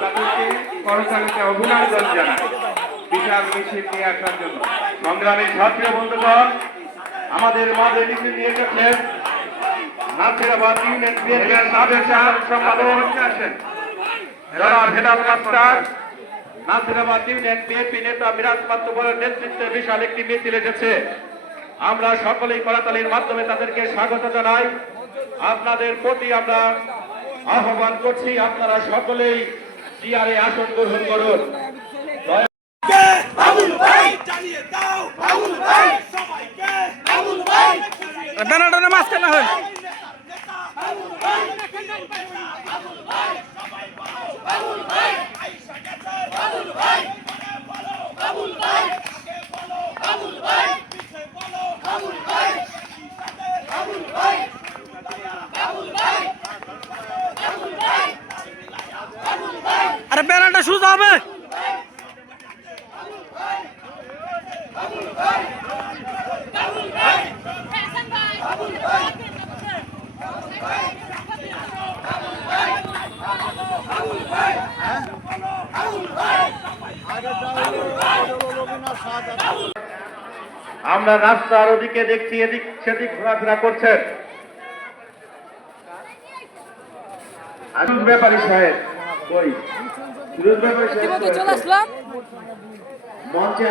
তাদেরকে করতালিতে অভিনন্দন জানাই বিশাল মিছিল নিয়ে আসার জন্য। সংগ্রামী ছাত্র বন্ধুগণ, আমাদের মাঝে মিছিল নিয়ে গেছেন নাসিরাবাদ ইউনিয়ন বিএনপির সাবেক সাধারণ সম্পাদক জনাব Helal master. Nasirabad union BNP নেতা মিরাজ মাতব্বরের নেতৃত্বে বিশাল একটি মিছিল এসেছে। আমরা সকলেই করতালির মাধ্যমে তাদেরকে স্বাগত জানাই। আপনাদের প্রতি আমরা আহ্বান করছি, আপনারা সকলেই চেয়ারে আসন গ্রহণ করুন। ব্যানারটা মাঝখানে হয়। আরে ব্যানারটা সোজা হবে। আমরা রাস্তার ওদিকে দেখছি, এদিক সেদিক ঘোরাফেরা করছেন। ব্যাপারী সাহেব কই? ব্যাপারী সাহেব চলে আসলাম মঞ্চে